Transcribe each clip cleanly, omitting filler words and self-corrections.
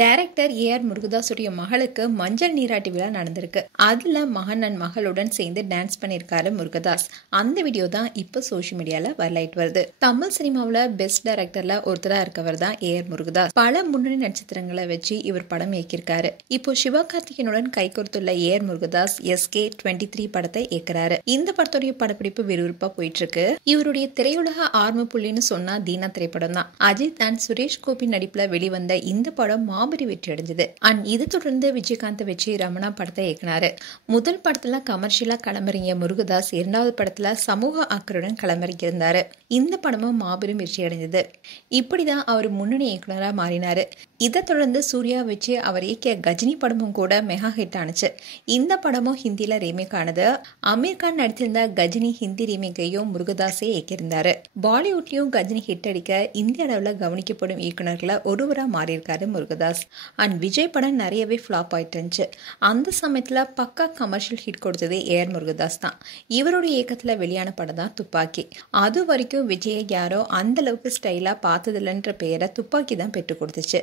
Director AR முருகதாஸுடைய மகளுக்கு மஞ்சள் நீராட்டு விழா நடந்திருக்கு. அதுல மகன் அண்ட் மகளுடன் சேர்ந்து டான்ஸ் பண்ணிருக்காரு முருகதாஸ். அந்த வீடியோ தான் இப்ப சோசியல் மீடியால வரலாயிட்டு வருது. தமிழ் சினிமாவில பெஸ்ட் டைரக்டர்ல ஒருத்தரா இருக்கவர் தான் ஏஆர் முருகதாஸ். பல முன்னணி நட்சத்திரங்களை வச்சு இவர் படம் இயக்கியிருக்காரு. இப்போ சிவகார்த்திகேயனுடன் கைகோர்த்துள்ள ஏஆர் முருகதாஸ் SK23 படத்தை இயக்குறாரு. இந்த படத்துடைய படப்பிடிப்பு விறுவிறுப்பா போயிட்டு இருக்கு. இவருடைய திரையுலக ஆர்ம புள்ளின்னு சொன்னா தீனா திரைப்படம் தான். அஜித் அண்ட் சுரேஷ் கோபி நடிப்புல வெளிவந்த இந்த படம் மாபெரி வெற்றி அடைஞ்சது. அண்ட் இது தொடர்ந்து விஜயகாந்த் வச்சு ரமணா படத்தை இயக்குனாரு. முதல் படத்துல கமர்ஷியலா களமிறங்கிய முருகதாஸ் இரண்டாவது படத்துல சமூக அக்கறையுடன் களமிறங்கியிருந்தாரு. இந்த படமும் மாபெரும் வெற்றி அடைஞ்சது. இப்படிதான் அவர் முன்னணி இயக்குனரா மாறினாரு. இதை தொடர்ந்து சூர்யா வச்சு அவர் இயக்கிய கஜினி படமும் கூட மெகா ஹிட் ஆனிச்சு. இந்த படமும் ஹிந்தியில ரீமேக் ஆனது. அமீர் கான் நடித்திருந்த கஜினி ஹிந்தி ரீமேக்கையும் முருகதாஸே இயக்கியிருந்தாரு. பாலிவுட்லயும் கஜினி ஹிட் அடிக்க இந்திய அளவுல கவனிக்கப்படும் இயக்குனர்களை ஒருவரா மாறியிருக்காரு முருகதாஸ். அண்ட் விஜய் படம் நிறையவே ஃபிளாப் ஆயிட்டு இருந்துச்சு. அந்த சமயத்துல பக்கா கமர்ஷியல் ஹிட் கொடுத்தது ஏஆர் முருகதாஸ் தான். இவருடைய இயக்கத்துல வெளியான படம் தான் துப்பாக்கி. அது வரைக்கும் விஜயை யாரோ அந்த அளவுக்கு ஸ்டைலா பார்த்ததில்லைன்ற பெயரை துப்பாக்கி தான் பெற்றுக் கொடுத்துச்சு.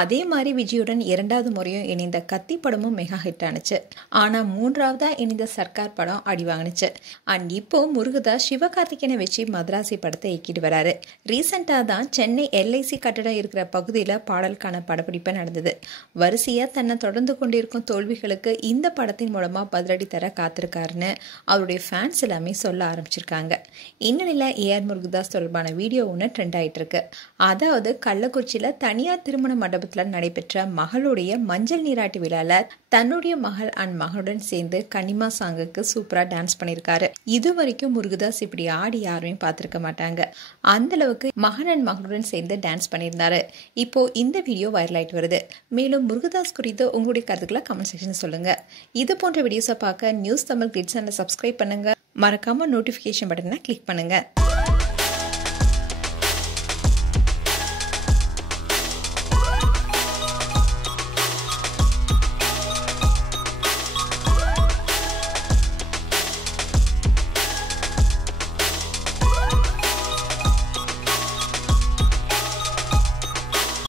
அதே மாதிரி விஜயுடன் இரண்டாவது முறையும் இணைந்த கத்தி படமும் மெகா ஹிட் ஆனிச்சு. ஆனா மூன்றாவதா இணைந்த சர்க்கார் படம் அடி வாங்கினுச்சு. அண்ட் இப்போ முருகதாஸ் சிவகார்த்திகேயனை வச்சு மதராசி படத்தை இயக்கிட்டு வராரு. ரீசெண்டா தான் சென்னை LIC கட்டடம் இருக்கிற பகுதியில பாடலுக்கான படப்பிடிப்பு நடந்தது. வரிசையா தன்னை தொடர்ந்து கொண்டிருக்கும் தோல்விகளுக்கு இந்த படத்தின் மூலமா பதிலடி தர காத்திருக்காருன்னு அவருடைய ஃபேன்ஸ் எல்லாமே சொல்ல ஆரம்பிச்சிருக்காங்க. இந்நிலையில ஏஆர் முருகதாஸ் தொடர்பான வீடியோ ஒன்று ட்ரெண்ட் ஆயிட்டு இருக்கு. அதாவது கள்ளக்குறிச்சியில தனியார் திருமண மண்டபத்துல நடைபெற்ற மகளுடைய மஞ்சள் நீராட்டு விழால தன்னுடைய மகள் அண்ட் மகளுடன் சேர்ந்து கனிமா சாங்குக்கு சூப்பரா டான்ஸ் பண்ணிருக்காரு. இது வரைக்கும் முருகதாஸ் இப்படி ஆடி யாருமே பார்த்திருக்க மாட்டாங்க. அந்த அளவுக்கு மகன் அண்ட் மகளுடன் சேர்ந்து டான்ஸ் பண்ணியிருந்தாரு. இப்போ இந்த வீடியோ வைரல் ஆயிட்டு வருது. மேலும் முருகதாஸ் குறித்து உங்களுடைய கருத்துக்களை கமெண்ட் செக்ஷன் சொல்லுங்க. இது போன்ற வீடியோஸை பார்க்க நியூஸ் தமிழ் கிட்ஸ் சேனலை சப்ஸ்கிரைப் பண்ணுங்க. மறக்காம நோட்டிபிகேஷன் பட்டனை கிளிக் பண்ணுங்க.